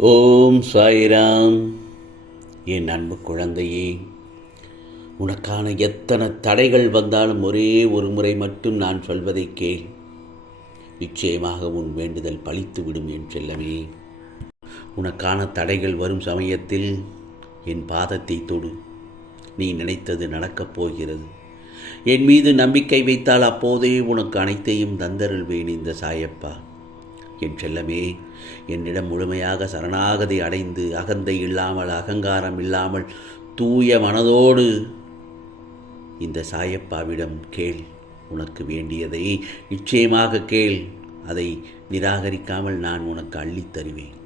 ஓம் சாய்ராம். என் அன்பு குழந்தையே உனக்கான எத்தனை தடைகள் வந்தாலும் ஒரே ஒரு முறை மட்டும் நான் சொல்வதை கேள். நிச்சயமாக உன் வேண்டுதல் பலித்துவிடும் என் செல்லமே. உனக்கான தடைகள் வரும் சமயத்தில் என் பாதத்தை தொடு. நீ நினைத்தது நடக்கப் போகிறது. என் மீது நம்பிக்கை வைத்தால் அப்போதே உனக்கு அனைத்தையும் தந்தருள்வேன் இந்த சாயப்பா. என் செல்லமே என்னிடம் முழுமையாக சரணாகதி அடைந்து அகந்தை இல்லாமல் அகங்காரம் இல்லாமல் தூய மனதோடு இந்த சாயப்பாவிடம் கேள். உனக்கு வேண்டியதை நிச்சயமாக கேள். அதை நிராகரிக்காமல் நான் உனக்கு அள்ளித் தருவேன்.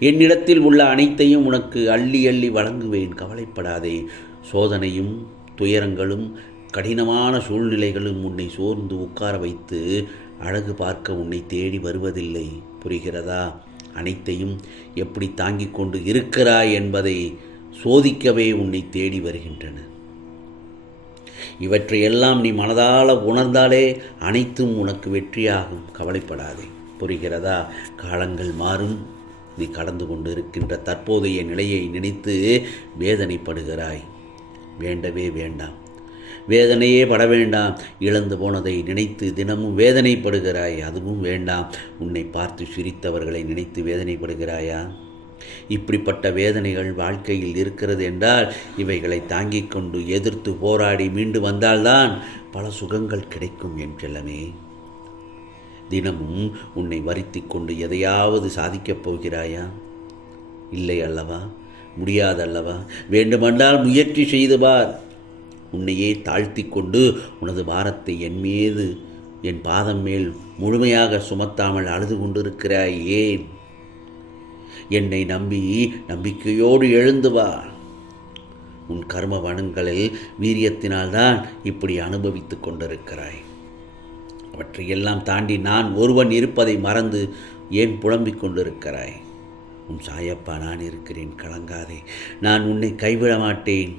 என்னிடத்தில் உள்ள அனைத்தையும் உனக்கு அள்ளி அள்ளி வழங்குவேன். கவலைப்படாதே. சோதனையும் துயரங்களும் கடினமான சூழ்நிலைகளும் உன்னை சோர்ந்து உட்கார வைத்து அழகு பார்க்க உன்னை தேடி வருவதில்லை. புரிகிறதா? அனைத்தையும் எப்படி தாங்கிக் கொண்டு இருக்கிறாய் என்பதை சோதிக்கவே உன்னை தேடி வருகின்றன. இவற்றையெல்லாம் நீ மனதால் உணர்ந்தாலே அனைத்தும் உனக்கு வெற்றியாகும். கவலைப்படாதே. புரிகிறதா? காலங்கள் மாறும். நீ கடந்து கொண்டு இருக்கின்ற தற்போதைய நிலையை நினைத்து வேதனைப்படுகிறாய். வேண்டவே வேண்டாம். வேதனையே பட வேண்டாம் இழந்து போனதை நினைத்து தினமும் வேதனைப்படுகிறாய். அதுவும் வேண்டாம். உன்னை பார்த்து சிரித்தவர்களை நினைத்து வேதனைப்படுகிறாயா? இப்படிப்பட்ட வேதனைகள் வாழ்க்கையில் இருக்கிறது என்றால் இவைகளை தாங்கிக் கொண்டு எதிர்த்து போராடி மீண்டு வந்தால்தான் பல சுகங்கள் கிடைக்கும் என் செல்லமே. தினமும் உன்னை வருத்தி கொண்டு எதையாவது சாதிக்கப் போகிறாயா? இல்லை அல்லவா? முடியாதல்லவா? வேண்டுமென்றால் முயற்சி செய்து பார். உன்னையே தாழ்த்தி கொண்டு உனது பாரத்தை என் மீது என் பாதம் மேல் முழுமையாக சுமத்தாமல் அழுது கொண்டிருக்கிறாய் ஏன்? என்னை நம்பி நம்பிக்கையோடு எழுந்து வா. உன் கர்ம வனங்களில் வீரியத்தினால்தான் இப்படி அனுபவித்துக் கொண்டிருக்கிறாய். அவற்றையெல்லாம் தாண்டி நான் ஒருவன் இருப்பதை மறந்து ஏன் புலம்பிக் கொண்டிருக்கிறாய்? உன் சாயப்பா நான் இருக்கிறேன் கலங்காதே. நான் உன்னை கைவிட மாட்டேன்.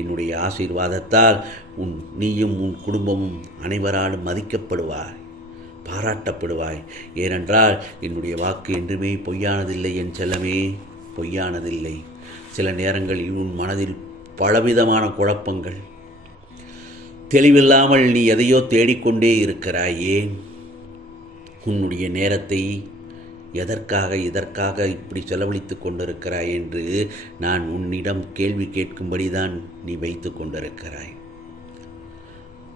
என்னுடைய ஆசீர்வாதத்தால் உன் நீயும் உன் குடும்பமும் அனைவராலும் மதிக்கப்படுவாய் பாராட்டப்படுவாய். ஏனென்றால் என்னுடைய வாக்கு என்றுமே பொய்யானதில்லை என் செல்லமே பொய்யானதில்லை. சில நேரங்களில் உன் மனதில் பலவிதமான குழப்பங்கள். தெளிவில்லாமல் நீ எதையோ தேடிக்கொண்டே இருக்கிறாய். ஏன் உன்னுடைய நேரத்தை எதற்காக இதற்காக இப்படி செலவழித்து கொண்டிருக்கிறாய் என்று நான் உன்னிடம் கேள்வி கேட்கும்படிதான் நீ வைத்து கொண்டிருக்கிறாய்.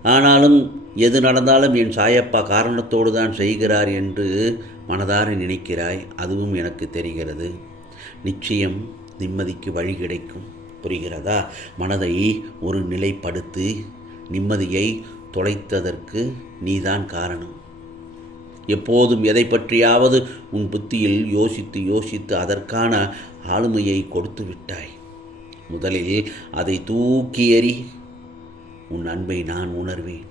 ஆனாலும் எது நடந்தாலும் என் சாயப்பா காரணத்தோடு தான் செய்கிறார் என்று மனதார நினைக்கிறாய் அதுவும் எனக்கு தெரிகிறது. நிச்சயம் நிம்மதிக்கு வழி கிடைக்கும். புரிகிறதா? மனதை ஒரு நிலைப்படுத்தி நிம்மதியை தொலைத்ததற்கு நீதான் காரணம். எப்போதும் எதை பற்றியாவது உன் புத்தியில் யோசித்து யோசித்து அதற்கான ஆளுமையை கொடுத்து விட்டாய். முதலில் அதை தூக்கி எறி உன் அன்பை நான் உணர்வேன்.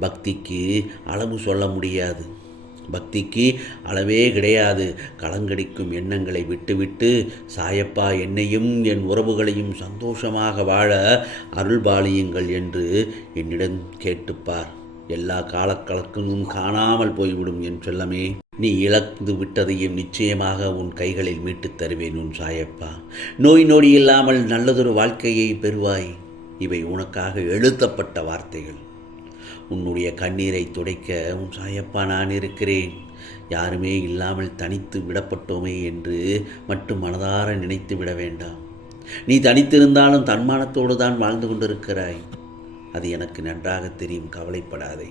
பக்திக்கு அளவு சொல்ல முடியாது. பக்திக்கு அளவே கிடையாது. களங்கடிக்கும் எண்ணங்களை விட்டுவிட்டு சாயப்பா என்னையும் என் உறவுகளையும் சந்தோஷமாக வாழ அருள்பாலியுங்கள் என்று என்னிடம் கேட்டுப்பார். எல்லா காலக்கலக்கமும் காணாமல் போய்விடும் என் செல்லமே. நீ இழந்து விட்டதையும் நிச்சயமாக உன் கைகளில் மீட்டுத் தருவேன் உன் சாயப்பா. நோய் நொடி இல்லாமல் நல்லதொரு வாழ்க்கையை பெறுவாய். இவை உனக்காக எழுத்தப்பட்ட வார்த்தைகள். உன்னுடைய கண்ணீரை துடைக்க உன் சாயப்பா நான் இருக்கிறேன். யாருமே இல்லாமல் தனித்து விடப்பட்டோமே என்று மட்டும் மனதார நினைத்து விட வேண்டாம். நீ தனித்திருந்தாலும் தன்மானத்தோடு தான் வாழ்ந்து கொண்டிருக்கிறாய். அது எனக்கு நன்றாக தெரியும் கவலைப்படாதே.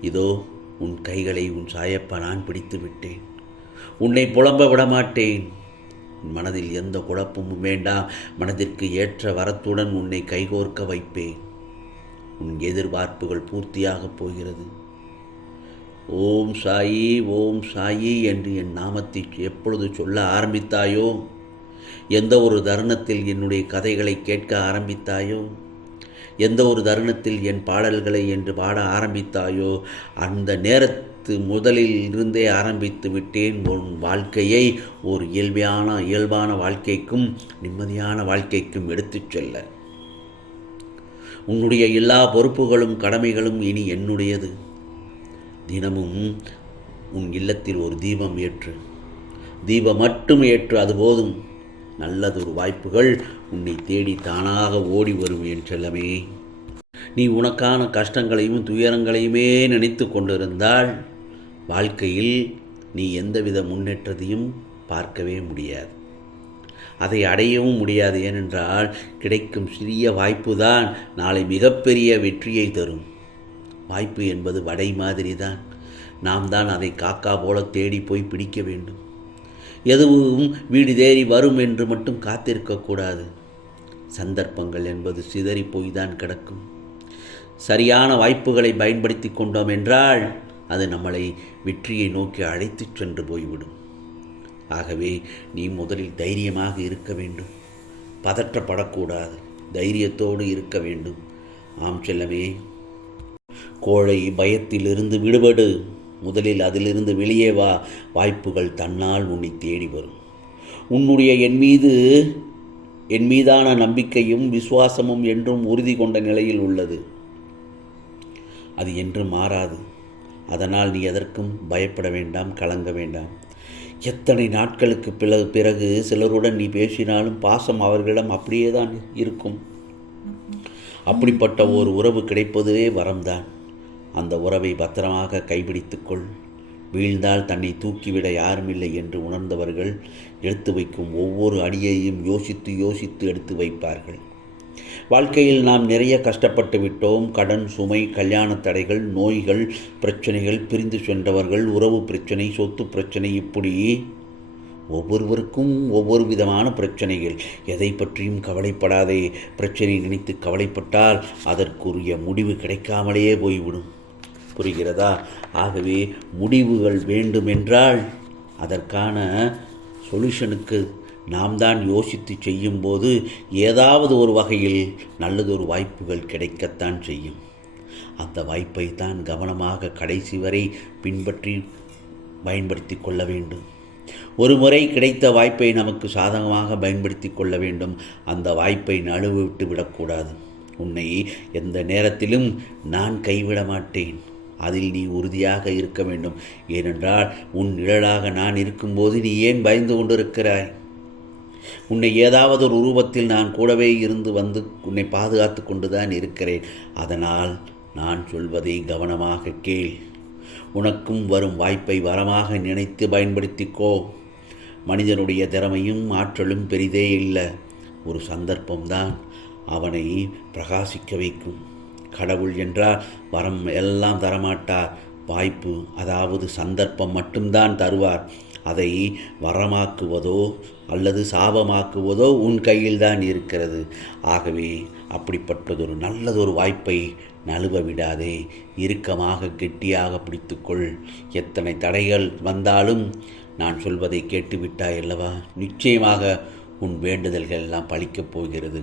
இதோ உன் கைகளை உன் சாயப்பா நான் பிடித்து விட்டேன். உன்னை புலம்ப விடமாட்டேன். உன் மனதில் எந்த குழப்பமும் வேண்டாம். மனதிற்கு ஏற்ற வரத்துடன் உன்னை கைகோர்க்க வைப்பேன். உன் எதிர்பார்ப்புகள் பூர்த்தியாகப் போகிறது. ஓம் சாயி ஓம் சாயி என்று என் நாமத்தை எப்பொழுது சொல்ல ஆரம்பித்தாயோ? எந்த ஒரு தருணத்தில் என்னுடைய கதைகளை கேட்க ஆரம்பித்தாயோ? எந்த ஒரு தருணத்தில் என் பாடல்களை என்று பாட ஆரம்பித்தாயோ அந்த நேரத்து முதலில் இருந்தே ஆரம்பித்து விட்டேன். உன் வாழ்க்கையை ஒரு இயல்பான இயல்பான வாழ்க்கைக்கும் நிம்மதியான வாழ்க்கைக்கும் எடுத்துச் செல்ல. உன்னுடைய எல்லா பொறுப்புகளும் கடமைகளும் இனி என்னுடையது. தினமும் உன் இல்லத்தில் ஒரு தீபம் ஏற்று. தீபம் மட்டும் ஏற்று அது போதும். நல்லதொரு வாய்ப்புகள் உன்னை தேடி தானாக ஓடி வரும் என் செல்லமே. நீ உனக்கான கஷ்டங்களையும் துயரங்களையுமே நினைத்து கொண்டிருந்தால் வாழ்க்கையில் நீ எந்தவித முன்னேற்றத்தையும் பார்க்கவே முடியாது. அதை அடையவும் முடியாது. ஏனென்றால் கிடைக்கும் சிறிய வாய்ப்பு தான் நாளை மிகப்பெரிய வெற்றியை தரும். வாய்ப்பு என்பது வடை மாதிரி தான் நாம் தான் அதை காக்கா போல தேடி போய் பிடிக்க வேண்டும். எதுவும் வீடு தேறி வரும் என்று மட்டும் காத்திருக்கக்கூடாது. சந்தர்ப்பங்கள் என்பது சிதறி போய்தான் கிடக்கும். சரியான வாய்ப்புகளை பயன்படுத்தி கொண்டோம் என்றால் அது நம்மளை வெற்றியை நோக்கி அழைத்துச் சென்று போய்விடும். ஆகவே நீ முதலில் தைரியமாக இருக்க வேண்டும். பதற்றப்படக்கூடாது. தைரியத்தோடு இருக்க வேண்டும். ஆம் செல்லமே. கோழை பயத்திலிருந்து விடுபடு. முதலில் அதிலிருந்து வெளியே வா வாய்ப்புகள் தன்னால் உன்னை தேடி வரும். உன்னுடைய என் மீது என் மீதான நம்பிக்கையும் விசுவாசமும் என்றும் உறுதி கொண்ட நிலையில் உள்ளது. அது என்றும் மாறாது. அதனால் நீ எதற்கும் பயப்பட வேண்டாம் கலங்க வேண்டாம். எத்தனை நாட்களுக்கு பிறகு பிறகு சிலருடன் நீ பேசினாலும் பாசம் அவர்களிடம் அப்படியே தான் இருக்கும். அப்படிப்பட்ட ஒரு உறவு கிடைப்பதுவே வரம்தான் அந்த உறவை பத்திரமாக கைப்பிடித்துக்கொள் வீழ்ந்தால் தன்னை தூக்கிவிட யாருமில்லை என்று உணர்ந்தவர்கள் எடுத்து வைக்கும் ஒவ்வொரு அடியையும் யோசித்து யோசித்து எடுத்து வைப்பார்கள். வாழ்க்கையில் நாம் நிறைய கஷ்டப்பட்டு விட்டோம். கடன் சுமை கல்யாண தடைகள் நோய்கள் பிரச்சனைகள் பிரிந்து சென்றவர்கள் உறவு பிரச்சனை சொத்து பிரச்சனை இப்படி ஒவ்வொருவருக்கும் ஒவ்வொரு விதமான பிரச்சனைகள். எதை பற்றியும் கவலைப்படாதே. பிரச்சனை நினைத்து கவலைப்பட்டால் அதற்குரிய முடிவு கிடைக்காமலேயே போய்விடும். புரிகிறதா? ஆகவே முடிவுகள் வேண்டுமென்றால் அதற்கான சொல்யூஷனுக்கு நாம் தான் யோசித்து செய்யும்போது ஏதாவது ஒரு வகையில் நல்லதொரு வாய்ப்புகள் கிடைக்கத்தான் செய்யும். அந்த வாய்ப்பை தான் கவனமாக கடைசி வரை பின்பற்றி பயன்படுத்தி கொள்ள வேண்டும். ஒரு முறை கிடைத்த வாய்ப்பை நமக்கு சாதகமாக பயன்படுத்தி கொள்ள வேண்டும். அந்த வாய்ப்பை நழுவிட்டு விடக்கூடாது. உன்னை எந்த நேரத்திலும் நான் கைவிட மாட்டேன். அதில் நீ உறுதியாக இருக்க வேண்டும். ஏனென்றால் உன் நிழலாக நான் இருக்கும்போது நீ ஏன் பயந்து கொண்டிருக்கிறாய்? உன்னை ஏதாவது ஒரு உருவத்தில் நான் கூடவே இருந்து வந்து உன்னை பாதுகாத்து கொண்டுதான் இருக்கிறேன். அதனால் நான் சொல்வதை கவனமாக கேள். உனக்கும் வரும் வாய்ப்பை வரமாக நினைத்து பயன்படுத்திக்கோ. மனிதனுடைய திறமையும் ஆற்றலும் பெரிதே இல்லை. ஒரு சந்தர்ப்பம்தான் அவனை பிரகாசிக்க வைக்கும். கடவுள் என்றால் வரம் எல்லாம் தரமாட்டார். வாய்ப்பு அதாவது சந்தர்ப்பம் மட்டும்தான் தருவார். அதை வரமாக்குவதோ அல்லது சாபமாக்குவதோ உன் கையில்தான் இருக்கிறது. ஆகவே அப்படிப்பட்டதொரு நல்லதொரு வாய்ப்பை நழுவ விடாதே. இறுக்கமாக கெட்டியாக பிடித்துக்கொள். எத்தனை தடைகள் வந்தாலும் நான் சொல்வதை கேட்டுவிட்டாய் அல்லவா? நிச்சயமாக உன் வேண்டுதல்கள் எல்லாம் பழிக்கப் போகிறது.